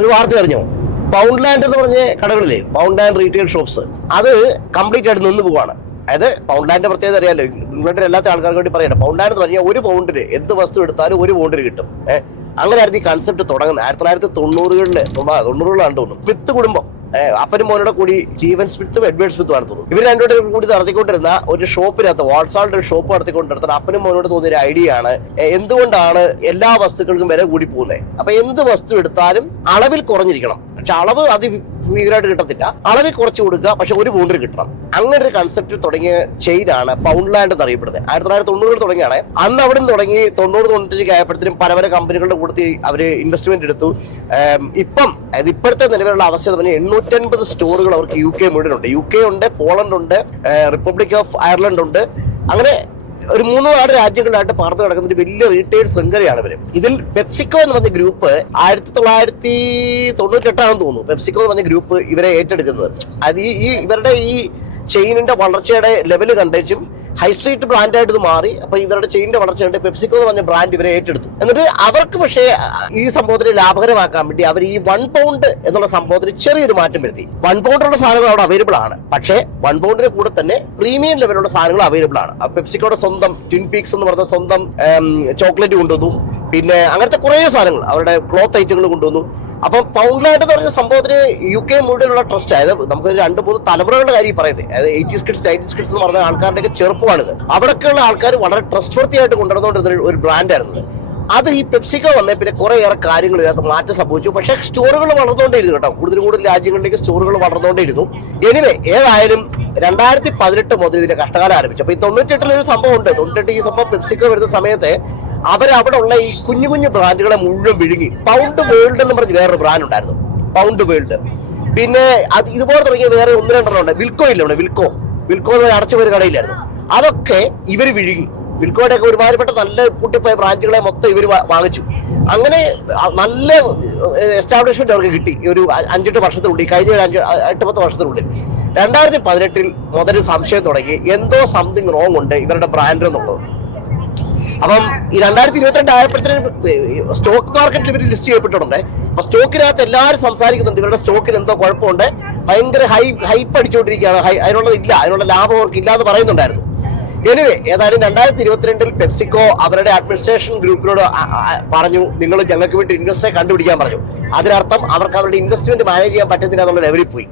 ഒരു വാർത്ത അറിഞ്ഞോ പൗണ്ട് ലാൻഡ് എന്ന് പറഞ്ഞ കടകളില്ലേ? പൗണ്ട് ലാൻഡ് റീറ്റെയിൽ ഷോപ്സ് അത് കംപ്ലീറ്റ് ആയിട്ട് നിന്ന് പോവാണ്. അതായത് പൗണ്ട് ലാൻഡിന്റെ പ്രത്യേകത അറിയാലോ. ഇംഗ്ലണ്ടിൽ എല്ലാത്ത ആൾക്കാർക്ക് വേണ്ടി പറയണം പൗണ്ട് ലാൻഡ് എന്ന് പറഞ്ഞാൽ ഒരു പൗണ്ടിന് എന്ത് വസ്തു എടുത്താലും ഒരു പൗണ്ടിന് കിട്ടും. ഏഹ് അങ്ങനെയായിരുന്നു ഈ കൺസെപ്റ്റ് തുടങ്ങുന്നത്. ആയിരത്തി തൊള്ളായിരത്തി തൊണ്ണൂറുകളിൽ തൊണ്ണൂറുകളിലാണ് തോന്നുന്നു. വിത്ത് കുടുംബം. അപ്പനും മോനോടെ കൂടി ജീവൻ സ്മിത്തും എഡ്വേർഡ് സ്മിത്തും ആണ് തോന്നുന്നു ഇവർ രണ്ടുപേരും കൂടി നടത്തിക്കൊണ്ടിരുന്ന ഒരു ഷോപ്പിനകത്ത് വാട്സാളിന്റെ ഒരു ഷോപ്പ് നടത്തിക്കൊണ്ടിരുന്ന അപ്പനും മോനോട് തോന്നിയ ഒരു ഐഡിയ ആണ് എന്തുകൊണ്ടാണ് എല്ലാ വസ്തുക്കൾക്കും വില കൂടി പോകുന്നത്? അപ്പൊ എന്ത് വസ്തു എടുത്താലും അളവിൽ കുറഞ്ഞിരിക്കണം. പക്ഷെ അളവ് അതി ഭീകരമായിട്ട് കിട്ടത്തില്ല. അളവിൽ കുറച്ച് കൊടുക്കുക പക്ഷെ ഒരു പൗണ്ടിന് കിട്ടണം. അങ്ങനെ ഒരു കൺസെപ്റ്റിൽ തുടങ്ങിയ ചെയിനാണ് പൗണ്ട് ലാൻഡ് എന്ന് അറിയപ്പെടുന്നത്. ആയിരത്തി തൊള്ളായിരത്തി തൊണ്ണൂറിൽ തുടങ്ങിയാണ്. അന്ന് അവിടെ നിന്ന് തുടങ്ങി തൊണ്ണൂറ് തൊണ്ണൂറ്റഞ്ച് ആയപ്പോഴത്തേനും പല പല കമ്പനികളുടെ കൂട്ടത്തിൽ അവർ ഇൻവെസ്റ്റ്മെന്റ് എടുത്തു. ഇപ്പം അതായത് ഇപ്പോഴത്തെ നിലവിലുള്ള അവസ്ഥ പറഞ്ഞാൽ എണ്ണൂറ്റൻപത് സ്റ്റോറുകൾ അവർക്ക് യു കെ മുഴുവനുണ്ട്. യു കെ ഉണ്ട് പോളണ്ട് ഉണ്ട് റിപ്പബ്ലിക് ഓഫ് അയർലൻഡ് ഉണ്ട്. അങ്ങനെ ഒരു മൂന്ന് നാല് രാജ്യങ്ങളിലായിട്ട് പാർത്ത് കിടക്കുന്ന ഒരു വലിയ റീറ്റെയിൽ ശൃംഖലയാണ് ഇവർ. ഇതിൽ പെപ്സിക്കോ എന്ന് പറഞ്ഞ ഗ്രൂപ്പ് ആയിരത്തി തൊള്ളായിരത്തി തൊണ്ണൂറ്റെട്ടാണെന്ന് തോന്നുന്നു. പെപ്സിക്കോ എന്ന് പറഞ്ഞ ഗ്രൂപ്പ് ഇവരെ ഏറ്റെടുക്കുന്നത്. അത് ഈ ഈ ഇവരുടെ ഈ ചെയിനിന്റെ വളർച്ചയുടെ ലെവൽ കണ്ടേച്ചും ഹൈ സ്ട്രീറ്റ് ബ്രാൻഡായിട്ട് ഇത് മാറി അപ്പൊ ഇവരുടെ ചെയിന്റെ വളർച്ച കണ്ട് പെപ്സിക്കോ എന്ന് പറഞ്ഞ ബ്രാൻഡ് ഇവരെ ഏറ്റെടുത്തു. എന്നിട്ട് അവർക്ക് പക്ഷേ ഈ സംഭവത്തിന് ലാഭകരമാക്കാൻ വേണ്ടി അവർ ഈ വൺ പൗണ്ട് എന്നുള്ള സംഭവത്തിന് ചെറിയൊരു മാറ്റം വരുത്തി. വൺ പൗണ്ടുള്ള സാധനങ്ങൾ അവിടെ അവൈലബിൾ ആണ്. പക്ഷേ വൺ പൗണ്ടിന് കൂടെ തന്നെ പ്രീമിയം ലെവലുള്ള സാധനങ്ങൾ അവൈലബിൾ ആണ്. പെപ്സിക്കോയുടെ സ്വന്തം ട്വിൻ പീക്സ് എന്ന് പറഞ്ഞ സ്വന്തം ചോക്ലേറ്റ് കൊണ്ടുവന്നു. പിന്നെ അങ്ങനത്തെ കുറേ സാധനങ്ങൾ അവരുടെ ക്ലോത്ത് ഐറ്റങ്ങൾ കൊണ്ടുവന്നു. അപ്പം പൗണ്ട്ലാൻഡ് എന്ന് പറഞ്ഞ സംഭവത്തിന് യു കെ മുഴുവനുള്ള ട്രസ്റ്റ് അതായത് നമുക്ക് രണ്ട് മൂന്ന് തലമുറകളുടെ കാര്യം പറയുന്നത്. അതായത് എയ്റ്റീസ് കിഡ്സ് നയന്റീസ് കിഡ്സ് എന്ന് പറഞ്ഞ ആൾക്കാരുടെയൊക്കെ ചെറുപ്പമാണിത്. അവിടെയൊക്കെയുള്ള ആൾക്കാർ വളരെ ട്രസ്റ്റ് വർത്തിയായിട്ട് കൊണ്ടുവന്നുകൊണ്ടിരുന്ന ഒരു ബ്രാൻഡായിരുന്നത് അത് ഈ പെപ്സിക്കോ വന്നേ പിന്നെ കുറേയേറെ കാര്യങ്ങൾ ഇതിനകത്ത് മാറ്റം സംഭവിച്ചു. പക്ഷേ സ്റ്റോറുകൾ വളർന്നുകൊണ്ടേയിരുന്നു കേട്ടോ. കൂടുതൽ കൂടുതൽ രാജ്യങ്ങളിലേക്ക് സ്റ്റോറുകൾ വളർന്നുകൊണ്ടേയിരുന്നു. എനിവേ ഏതായാലും രണ്ടായിരത്തി പതിനെട്ട് മുതൽ ഇതിന്റെ കഷ്ടകാലം ആരംഭിച്ചു. അപ്പൊ ഈ തൊണ്ണൂറ്റെട്ടിൽ ഒരു സംഭവം ഉണ്ട് തൊണ്ണൂറ്റെട്ട് ഈ സംഭവം പെപ്സിക്കോ വരുന്ന സമയത്ത് അവരവിടെ ഉള്ള ഈ കുഞ്ഞു കുഞ്ഞു ബ്രാൻഡുകളെ മുഴുവൻ വിഴുങ്ങി. പൗണ്ട് വേൾഡ് എന്ന് പറഞ്ഞ് വേറൊരു ബ്രാൻഡ് ഉണ്ടായിരുന്നു. പൗണ്ട് വേൾഡ് പിന്നെ അത് ഇതുപോലെ തുടങ്ങിയ വേറെ ഒന്ന് രണ്ടെണ്ണം ഉണ്ട്. വിൽക്കോ ഇല്ല ഇവിടെ വിൽക്കോ വിൽക്കോ എന്ന് അടച്ചു പോയൊരു കടയിലായിരുന്നു. അതൊക്കെ ഇവർ വിഴുങ്ങി. വിൽക്കോയുടെ ഒക്കെ ഒരുമാതിരിപ്പെട്ട നല്ല കുട്ടിപ്പോയ ബ്രാൻഡുകളെ മൊത്തം ഇവർ വാങ്ങിച്ചു. അങ്ങനെ നല്ല എസ്റ്റാബ്ലിഷ്മെന്റ് അവർക്ക് കിട്ടി. ഒരു അഞ്ചെട്ട് വർഷത്തിനുള്ളിൽ കഴിഞ്ഞ ഒരു അഞ്ച് എട്ട് പത്ത് വർഷത്തിനുള്ളിൽ. രണ്ടായിരത്തി പതിനെട്ടിൽ മുതൽ സംശയം തുടങ്ങി. എന്തോ സംതിങ് റോങ് ഉണ്ട് ഇവരുടെ ബ്രാൻഡ് എന്നുള്ളത്. അപ്പം ഈ രണ്ടായിരത്തി ഇരുപത്തിരണ്ട് ആയപ്പോഴത്തേനും സ്റ്റോക്ക് മാർക്കറ്റിൽ ഇവർ ലിസ്റ്റ് ചെയ്യപ്പെട്ടിട്ടുണ്ട്. അപ്പൊ സ്റ്റോക്കിനകത്ത് എല്ലാവരും സംസാരിക്കുന്നുണ്ട് ഇവരുടെ സ്റ്റോക്കിൽ എന്തോ കുഴപ്പമുണ്ട്. ഭയങ്കര ഹൈ ഹൈപ്പ് അടിച്ചുകൊണ്ടിരിക്കുകയാണ്. ഹൈ അതിനുള്ളത് ഇല്ല അതിനുള്ള ലാഭം അവർക്ക് ഇല്ല എന്ന് പറയുന്നുണ്ടായിരുന്നു. എനിവേ ഏതായാലും രണ്ടായിരത്തി ഇരുപത്തിരണ്ടിൽ പെപ്സിക്കോ അവരുടെ അഡ്മിനിസ്ട്രേഷൻ ഗ്രൂപ്പിനോട് പറഞ്ഞു നിങ്ങൾ ഞങ്ങൾക്ക് വേണ്ടി ഇൻവെസ്റ്ററെ കണ്ടുപിടിക്കാൻ പറഞ്ഞു. അതിനർത്ഥം അവർക്ക് അവരുടെ ഇൻവെസ്റ്റ്മെന്റ് മാനേജ് ചെയ്യാൻ പറ്റുന്നില്ല എന്നുള്ള ലെവലിൽ പോയി.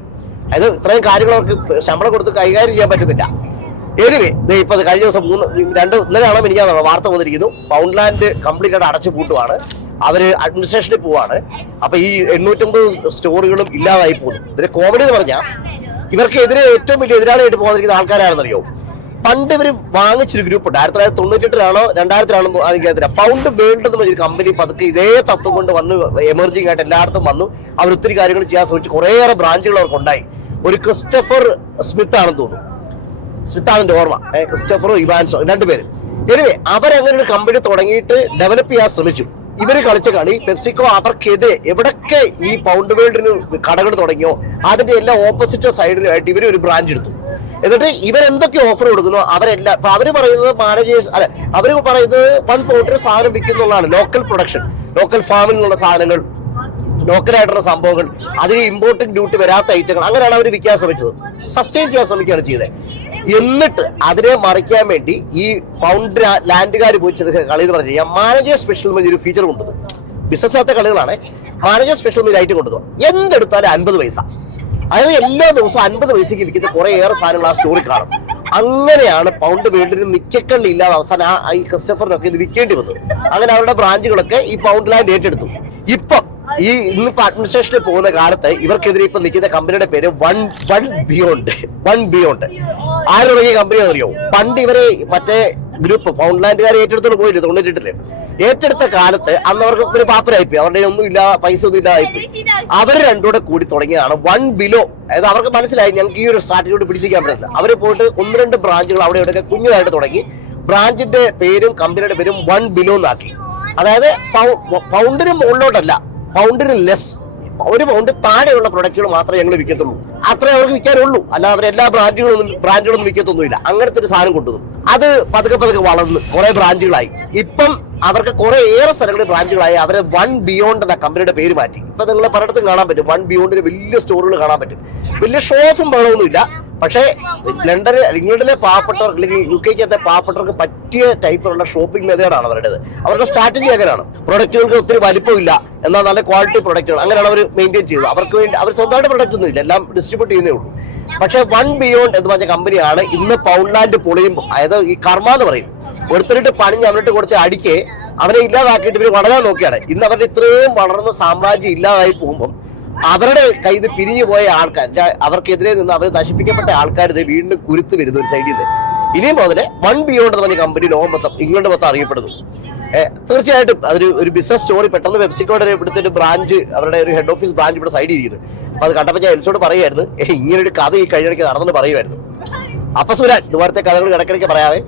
അതായത് ഇത്രയും കാര്യങ്ങൾ അവർക്ക് ശമ്പളം കൊടുത്ത് കൈകാര്യം ചെയ്യാൻ പറ്റുന്നില്ല. എനിവേ ഇപ്പൊ കഴിഞ്ഞ ദിവസം മൂന്ന് രണ്ട് ഇന്നലെയാണോ അതാണ് വാർത്ത വന്നിരിക്കുന്നു. പൗണ്ട്ലാൻഡ് കംപ്ലീറ്റ് ആയിട്ട് അടച്ചു പൂട്ടുവാണ്. അവർ അഡ്മിനിസ്ട്രേഷനിൽ പോവാണ്. അപ്പൊ ഈ എണ്ണൂറ്റമ്പത് സ്റ്റോറുകളും ഇല്ലാതായി പോകുന്നു ഇതിന് കോമഡി എന്ന് പറഞ്ഞാൽ ഇവർക്കെതിരെ ഏറ്റവും വലിയ എതിരാളിയായിട്ട് പോകുന്നിരിക്കുന്ന ആൾക്കാരാണെന്നറിയോ? പണ്ട് ഇവർ വാങ്ങിച്ചൊരു ഗ്രൂപ്പ് ഉണ്ട്. ആയിരത്തി തൊള്ളായിരത്തി തൊണ്ണൂറ്റെട്ടിലാണോ രണ്ടായിരത്തിലാണോ എനിക്കറിയില്ല പൗണ്ട് വേൾഡ് എന്ന് പറഞ്ഞൊരു കമ്പനി പതുക്കെ ഇതേ തത്വം കൊണ്ട് വന്ന് എമർജിങ് ആയിട്ട് എല്ലായിടത്തും വന്നു. അവർ ഒത്തിരി കാര്യങ്ങൾ ചെയ്യാൻ ശ്രമിച്ചു കുറേയേറെ ബ്രാഞ്ചുകൾ അവർക്ക് ഉണ്ടായി. ഒരു ക്രിസ്റ്റഫർ സ്മിത്ത് ആണെന്ന് തോന്നുന്നു. സ്മിത്താണെന്റെ ഓർമ്മ. ക്രിസ്റ്റഫറും ഇവാൻസോ രണ്ടുപേരും എനിവേ അവരങ്ങനെ ഒരു കമ്പനി തുടങ്ങിയിട്ട് ഡെവലപ്പ് ചെയ്യാൻ ശ്രമിച്ചു. ഇവർ കളിച്ച കളി പെപ്സിക്കോ അവർക്കെതിരെ എവിടൊക്കെ ഈ പൗണ്ട് വേൾഡിന് കടകൾ തുടങ്ങിയോ അതിന്റെ എല്ലാ ഓപ്പോസിറ്റ് സൈഡിലായിട്ട് ഇവർ ഒരു ബ്രാഞ്ച് എടുത്തു. എന്നിട്ട് ഇവരെന്തൊക്കെ ഓഫർ കൊടുക്കുന്നു അവരെല്ലാം അപ്പൊ അവർ പറയുന്നത് മാനേജേഴ്സ് അല്ല അവർ പറയുന്നത് വൺ പോട്ടിന് സാധനം വിൽക്കുന്നുള്ളതാണ് ലോക്കൽ പ്രൊഡക്ഷൻ ലോക്കൽ ഫാമിൽ നിന്നുള്ള സാധനങ്ങൾ ലോക്കലായിട്ടുള്ള സംഭവങ്ങൾ അതിന് ഇമ്പോർട്ടിംഗ് ഡ്യൂട്ടി വരാത്ത ഐറ്റങ്ങൾ അങ്ങനെയാണ് അവർ വിൽക്കാൻ ശ്രമിച്ചത്. സസ്റ്റെയിൻ ചെയ്യാൻ ശ്രമിക്കുകയാണ് ചെയ്തത്. എന്നിട്ട് അതിനെ മറിക്കാൻ വേണ്ടി ഈ പൗണ്ട് ലാൻഡുകാർ പോയി ചെയ്ത കളി എന്ന് പറഞ്ഞു കഴിഞ്ഞാൽ മാനേജർ സ്പെഷ്യൽ മെനു ഒരു ഫീച്ചർ കൊണ്ടുവന്നു. ബിസിനസ്സിനകത്തെ കളികളാണ്. മാനേജർ സ്പെഷ്യൽ മെനു ആയിട്ട് കൊണ്ടുവന്നു. എന്തെടുത്താലും അൻപത് പൈസ. അതായത് എല്ലാ ദിവസവും അൻപത് പൈസക്ക് വിൽക്കുന്ന കുറെ ഏറെ സാധനങ്ങൾ ആ സ്റ്റോറി കാണും. അങ്ങനെയാണ് പൗണ്ട് വേൾഡിന് നിക്കക്കള്ളി ഇല്ലാതെ അവസാനം ആ ഈ ക്രിസ്റ്റഫറിനൊക്കെ ഇത് വിൽക്കേണ്ടി വന്നു അങ്ങനെ അവരുടെ ബ്രാഞ്ചുകളൊക്കെ ഈ പൗണ്ട് ലാൻഡ് ഏറ്റെടുത്തു. ഇപ്പം ഈ ഇന്നിപ്പോ അഡ്മിനിസ്ട്രേഷനിൽ പോകുന്ന കാലത്ത് ഇവർക്കെതിരെ ഇപ്പൊ നിൽക്കുന്ന കമ്പനിയുടെ പേര് one one beyond one beyond ആര് തുടങ്ങിയ കമ്പനി അറിയോ പണ്ട് ഇവരെ മറ്റേ ഗ്രൂപ്പ് ഫൗണ്ട്ലാൻഡുകാർ ഏറ്റെടുത്തോണ്ട് പോയില്ലേ? തൊണ്ണൂറ്റെട്ടിൽ ഏറ്റെടുത്ത കാലത്ത് അന്ന് അവർക്ക് ഒരു പാപ്പരായിപ്പോയി. അവരുടെ ഒന്നും ഇല്ല പൈസ ഒന്നും ഇല്ലാതായിപ്പോയി അവർ രണ്ടുകൂടെ കൂടി തുടങ്ങിയതാണ് വൺ ബിലോ അതായത് അവർക്ക് മനസ്സിലായി ഞങ്ങൾക്ക് ഈ ഒരു സ്ട്രാറ്റജിയോട് പിടിച്ചിരിക്കാൻ പറ്റില്ല അവർ പോയിട്ട് ഒന്ന് രണ്ട് ബ്രാഞ്ചുകൾ അവിടെ ഇവിടെയൊക്കെ കുഞ്ഞുതായിട്ട് തുടങ്ങി. ബ്രാഞ്ചിന്റെ പേരും കമ്പനിയുടെ പേരും വൺ ബിലോ എന്നാക്കി. അതായത് ഫൗണ്ടറും ഉള്ളോട്ടല്ല പൗണ്ടിന് ലെസ് ഒരു പൗണ്ട് താഴെയുള്ള പ്രൊഡക്റ്റുകൾ മാത്രമേ ഞങ്ങൾ വിൽക്കത്തുള്ളൂ. അത്രേ അവർക്ക് വിൽക്കാനുള്ളൂ. അല്ലാതെ അവർ എല്ലാ ബ്രാൻഡുകളൊന്നും ബ്രാൻഡുകളൊന്നും വിൽക്കത്തൊന്നുമില്ല. അങ്ങനത്തെ ഒരു സാധനം കൊണ്ടുവന്നു. അത് പതുക്കെ പതുക്കെ വളർന്ന് കുറെ ബ്രാഞ്ചുകളായി. ഇപ്പം അവർക്ക് കുറെ ഏറെ സ്ഥലങ്ങളിൽ ബ്രാഞ്ചുകളായി. അവരെ വൺ ബിയോണ്ട് എന്ന കമ്പനിയുടെ പേര് മാറ്റി. ഇപ്പൊ നിങ്ങൾ പലയിടത്തും കാണാൻ പറ്റും. വൺ ബിയോണ്ടിന് വലിയ സ്റ്റോറുകൾ കാണാൻ പറ്റും. വലിയ ഷോഫും ബഹളമൊന്നുമില്ല പക്ഷേ ലണ്ടനിൽ ഇംഗ്ലണ്ടിലെ പാവപ്പെട്ടവർക്ക് അല്ലെങ്കിൽ യു കെ കെക്കകത്തെ പാവപ്പെട്ടവർക്ക് പറ്റിയ ടൈപ്പിലുള്ള ഷോപ്പിംഗ് മെത്തേഡാണ് അവരുടേത്. അവരുടെ സ്ട്രാറ്റജി അങ്ങനെയാണ് പ്രൊഡക്റ്റുകൾക്ക് ഒത്തിരി വലിപ്പമില്ല. എന്നാൽ നല്ല ക്വാളിറ്റി പ്രൊഡക്റ്റുകൾ അങ്ങനെയാണ് അവർ മെയിന്റെയിൻ ചെയ്തത്. അവർക്ക് വേണ്ടി അവർ സ്വന്തമായിട്ട് പ്രൊഡക്റ്റ് ഒന്നും ഇല്ല. എല്ലാം ഡിസ്ട്രിബ്യൂട്ട് ചെയ്യുന്നേ ഉള്ളൂ. പക്ഷേ വൺ ബിയോണ്ട് എന്ന് പറഞ്ഞ കമ്പനിയാണ് ഇന്ന് പൗണ്ട്ലാൻഡ് പൊളിയും അതായത് ഈ കർമ്മ എന്ന് പറയും. ഒരുത്തരിട്ട് പണി അവരിട്ട് കൊടുത്ത അടിക്ക് അവരെ ഇല്ലാതാക്കിയിട്ട് ഇവർ വളരാൻ നോക്കിയാണ്. ഇന്ന് അവരുടെ ഇത്രയും വളർന്ന സാമ്രാജ്യം ഇല്ലാതായി പോകുമ്പോൾ അവരുടെ കയ്യിൽ നിന്ന് പിരിഞ്ഞു പോയ ആൾക്കാർ അവർക്കെതിരെ നിന്ന് അവർ നശിപ്പിക്കപ്പെട്ട ആൾക്കാർ ഇത് വീണ്ടും കുരുത്ത് വരുന്ന ഒരു സൈഡിൽ നിന്ന്. ഇനിയും മുതൽ വൺ ബിയോണ്ട് എന്ന് പറഞ്ഞ കമ്പനി ലോകം മൊത്തം ഇംഗ്ലണ്ട് മൊത്തം അറിയപ്പെടുന്നു. തീർച്ചയായിട്ടും അതൊരു ഒരു ബിസിനസ് സ്റ്റോറി പെട്ടെന്ന് വെബ്സിക്കോടെ ഇവിടുത്തെ ഒരു ബ്രാഞ്ച് അവരുടെ ഒരു ഹെഡ് ഓഫീസ് ബ്രാഞ്ച് ഇവിടെ സൈഡിൽ ഇരിക്കുന്നത് അപ്പൊ അത് കണ്ടപ്പോൾ ഞാൻ എൽസോട് പറയുമായിരുന്നു ഇങ്ങനൊരു കഥ ഈ കഴിഞ്ഞിടയ്ക്ക് നടന്നു പറയുമായിരുന്നു. അപ്പൊ സുരാൻ ഇതുപോലത്തെ കഥകൾ ഇടയ്ക്കിടയ്ക്ക് പറയാവേ.